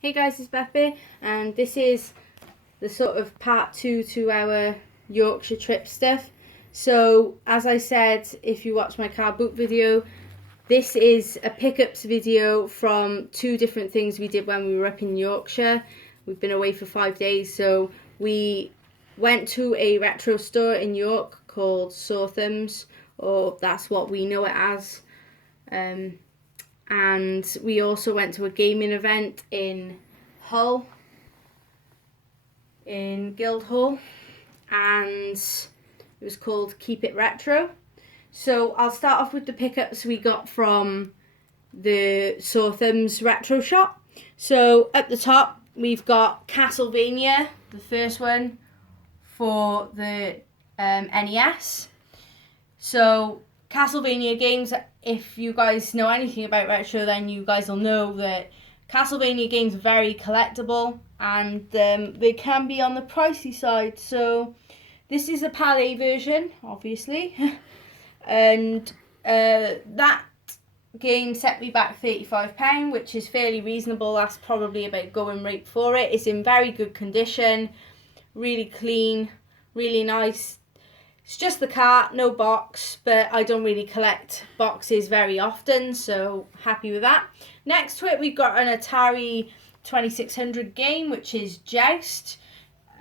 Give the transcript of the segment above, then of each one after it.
Hey guys, it's Beppy, and this is the sort of part 2 to our Yorkshire trip stuff. So, as I said, if you watch my car boot video, this is a pickups video from two different things we did when we were up in Yorkshire. We've been away for 5 days, so we went to a retro store in York called Sawtham's, or that's what we know it as. And we also went to a gaming event in Hull, in Guildhall, and it was called Keep It Retro. So I'll start off with the pickups we got from the Sawtham's retro shop. So at the top we've got Castlevania, the first one for the NES. So Castlevania games, if you guys know anything about retro, then you guys will know that Castlevania games are very collectible, and they can be on the pricey side. So this is a Palais version, obviously, and that game set me back £35, which is fairly reasonable. That's probably about going rate for it. It's in very good condition, really clean, really nice. It's just the cart, no box, but I don't really collect boxes very often, so happy with that. Next to it, we've got an Atari 2600 game, which is Joust.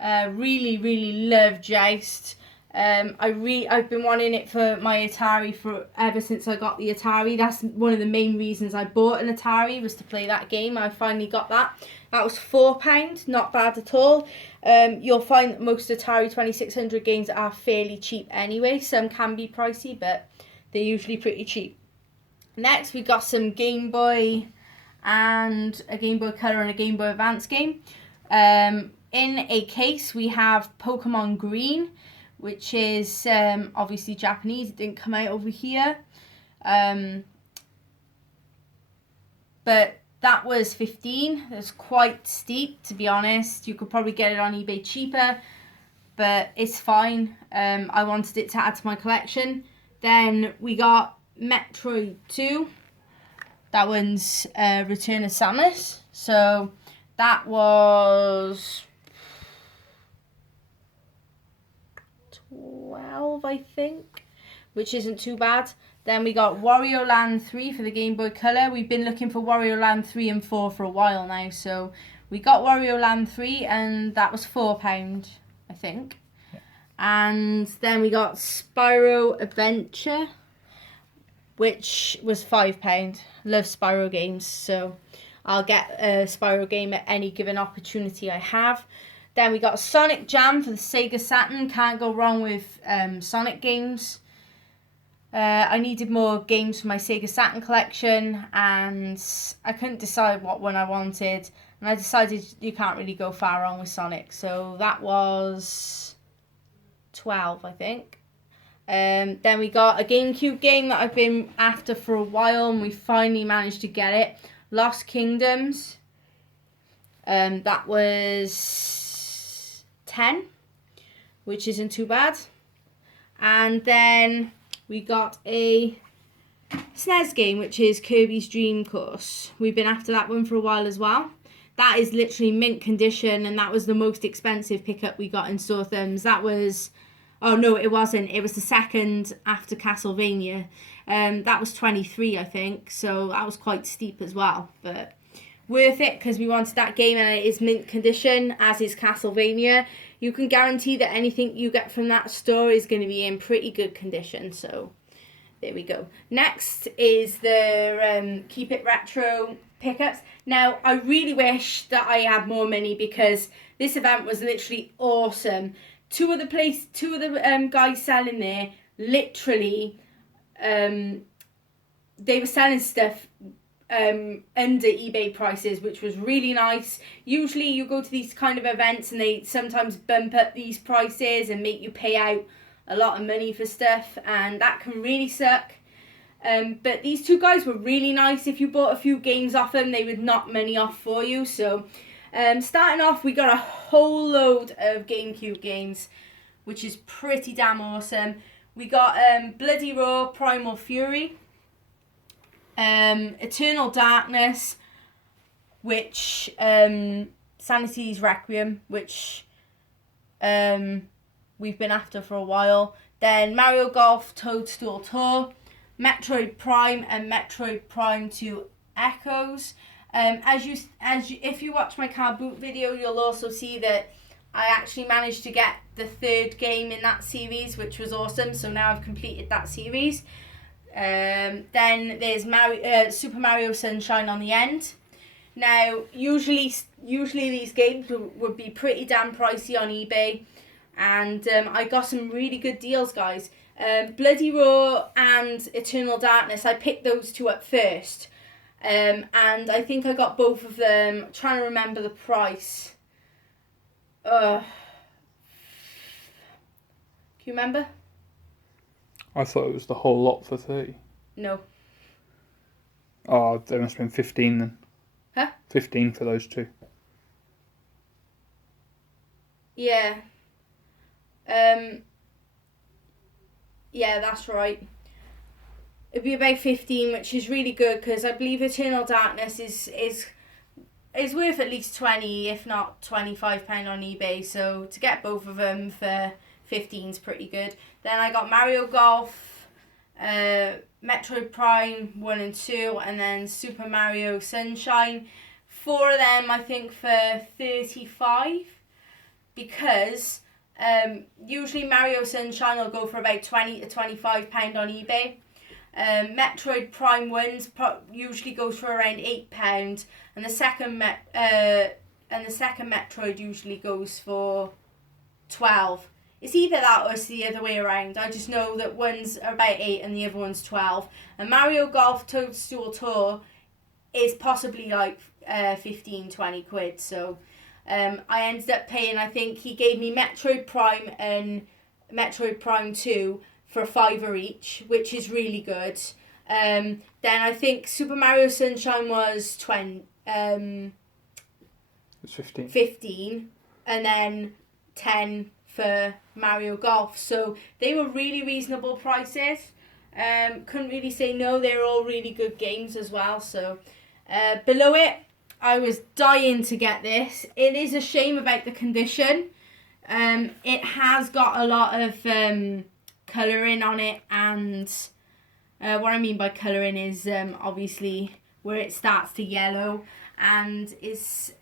Really love Joust. I've been wanting it for my Atari ever since I got the Atari. That's one of the main reasons I bought an Atari, was to play that game. I finally got that. That was £4, not bad at all. You'll find that most Atari 2600 games are fairly cheap anyway. Some can be pricey, but they're usually pretty cheap. Next, we got some Game Boy and a Game Boy Color and a Game Boy Advance game. In a case, we have Pokemon Green, which is obviously Japanese. It didn't come out over here. But that was 15. It's quite steep, to be honest. You could probably get it on eBay cheaper, but it's fine. I wanted it to add to my collection. Then we got Metroid 2. That one's Return of Samus. So that was 12, I think, which isn't too bad. Then we got Wario Land 3 for the Game Boy Color. We've been looking for Wario Land 3 and 4 for a while now, so we got Wario Land 3, and that was £4, I think. Yeah. And then we got Spyro Adventure, which was £5. Love Spyro games, so I'll get a Spyro game at any given opportunity I have. Then we got Sonic Jam for the Sega Saturn. Can't go wrong with Sonic games. I needed more games for my Sega Saturn collection, and I couldn't decide what one I wanted. And I decided you can't really go far wrong with Sonic. So that was 12, I think. Then we got a GameCube game that I've been after for a while, and we finally managed to get it. Lost Kingdoms. That was 10, which isn't too bad. And then we got a SNES game, which is Kirby's Dream Course. We've been after that one for a while as well. That is literally mint condition, and that was the most expensive pickup we got in Sawtham's. That was, oh no, it wasn't. It was the second after Castlevania. That was 23, I think. So that was quite steep as well, but worth it because we wanted that game, and it is mint condition, as is Castlevania. You can guarantee that anything you get from that store is going to be in pretty good condition. So there we go. Next is the Keep It Retro pickups. Now, I really wish that I had more money, because this event was literally awesome. Two of the guys selling there, literally, they were selling stuff under eBay prices, which was really nice. Usually you go to these kind of events and they sometimes bump up these prices and make you pay out a lot of money for stuff, and that can really suck. But these two guys were really nice. If you bought a few games off them, they would knock money off for you. So starting off, we got a whole load of GameCube games, which is pretty damn awesome. We got Bloody Roar Primal Fury, Eternal Darkness, which Sanity's Requiem, which we've been after for a while. Then Mario Golf Toadstool Tour, Metroid Prime, and Metroid Prime 2 Echoes. If you watch my car boot video, you'll also see that I actually managed to get the third game in that series, which was awesome. So now I've completed that series. Then there's Super Mario Sunshine on the end. Now, usually these games would be pretty damn pricey on eBay, and I got some really good deals, guys. Bloody Roar and Eternal Darkness, I picked those two up first, and I think I got both of them. I'm trying to remember the price. Can you remember? I thought it was the whole lot for 30. No. Oh, there must have been 15 then. Huh? 15 for those two. Yeah. Yeah, that's right. It'd be about 15, which is really good, because I believe Eternal Darkness is worth at least 20, if not £25 on eBay. So to get both of them for 15 is pretty good. Then I got Mario Golf, Metroid Prime 1 and 2, and then Super Mario Sunshine. 4 of them I think for 35, because usually Mario Sunshine will go for about 20 to £25 on eBay. Metroid Prime 1s usually goes for around £8, and the second Metroid usually goes for 12. It's either that or it's the other way around. I just know that one's about 8 and the other one's 12. And Mario Golf Toadstool Tour is possibly like 15, 20 quid. So I ended up paying, I think he gave me Metroid Prime and Metroid Prime 2 for £5 each, which is really good. Then I think Super Mario Sunshine was 20. It's 15. 15, and then 10 for Mario Golf. So they were really reasonable prices. Couldn't really say no. They were all really good games as well. So below it, I was dying to get this. It is a shame about the condition. It has got a lot of colouring on it, and what I mean by colouring is obviously where it starts to yellow, and it's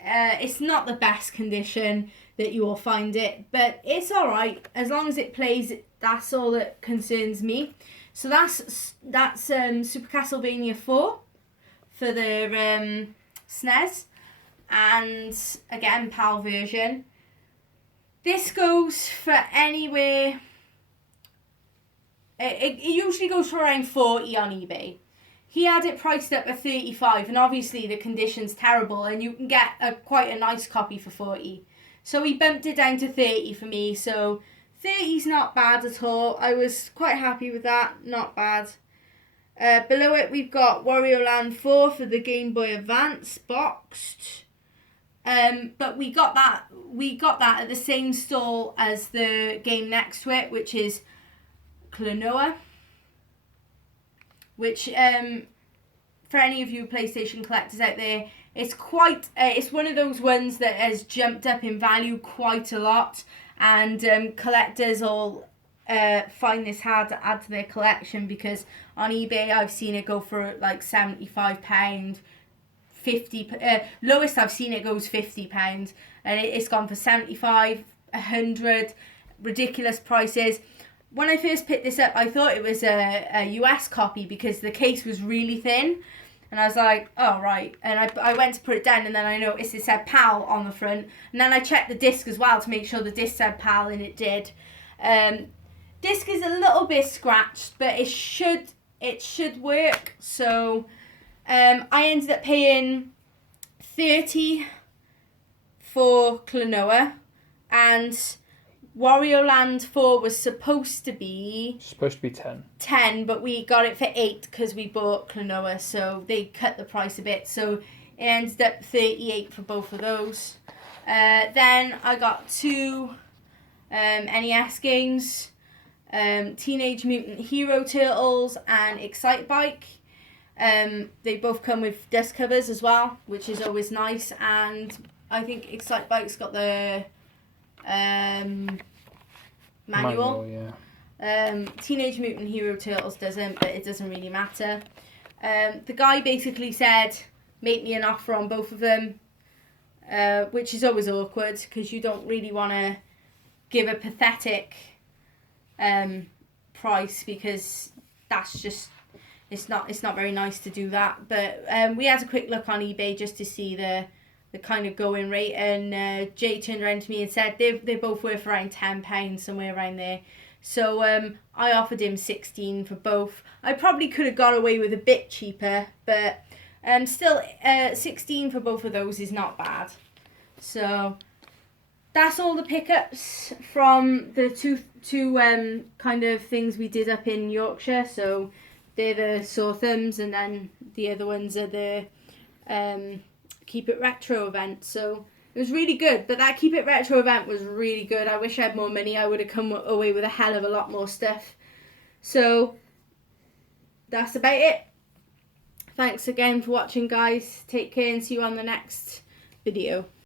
not the best condition that you will find it, but it's alright as long as it plays. That's all that concerns me. So that's Super Castlevania 4 for the SNES, and again PAL version. This goes for anywhere. It usually goes for around 40 on eBay. He had it priced up at 35, and obviously the condition's terrible, and you can get quite a nice copy for 40. So he bumped it down to 30 for me, so 30's not bad at all. I was quite happy with that, not bad. Below it we've got Wario Land 4 for the Game Boy Advance, boxed. But we got that at the same stall as the game next to it, which is Klonoa, which for any of you PlayStation collectors out there, it's quite it's one of those ones that has jumped up in value quite a lot, and collectors will find this hard to add to their collection, because on eBay I've seen it go for like £75, 50. Lowest I've seen it goes £50, and it's gone for 75, 100, ridiculous prices. When I first picked this up, I thought it was a US copy because the case was really thin. And I was like, oh, right. And I went to put it down, and then I noticed it said PAL on the front. And then I checked the disc as well to make sure the disc said PAL, and it did. Disc is a little bit scratched, but it should work. So I ended up paying $30 for Klonoa, and Wario Land 4 was supposed to be 10. 10, but we got it for 8 because we bought Klonoa, so they cut the price a bit. So it ended up 38 for both of those. Then I got 2 NES games, Teenage Mutant Hero Turtles and Excite Bike. They both come with dust covers as well, which is always nice. And I think Excite Bike's got the manual. Yeah. Teenage Mutant Hero Turtles doesn't, but it doesn't really matter. The guy basically said, make me an offer on both of them, which is always awkward because you don't really want to give a pathetic price, because that's just, it's not very nice to do that. But we had a quick look on eBay just to see the kind of going rate, and Jay turned around to me and said they're both worth around £10, somewhere around there. So I offered him 16 for both. I probably could have got away with a bit cheaper, but still 16 for both of those is not bad. So that's all the pickups from the two kind of things we did up in Yorkshire. So they're the sore thumbs, and then the other ones are the Keep It Retro event. So it was really good, but that Keep It Retro event was really good. I wish I had more money. I would have come away with a hell of a lot more stuff. So that's about it. Thanks again for watching, guys. Take care and see you on the next video.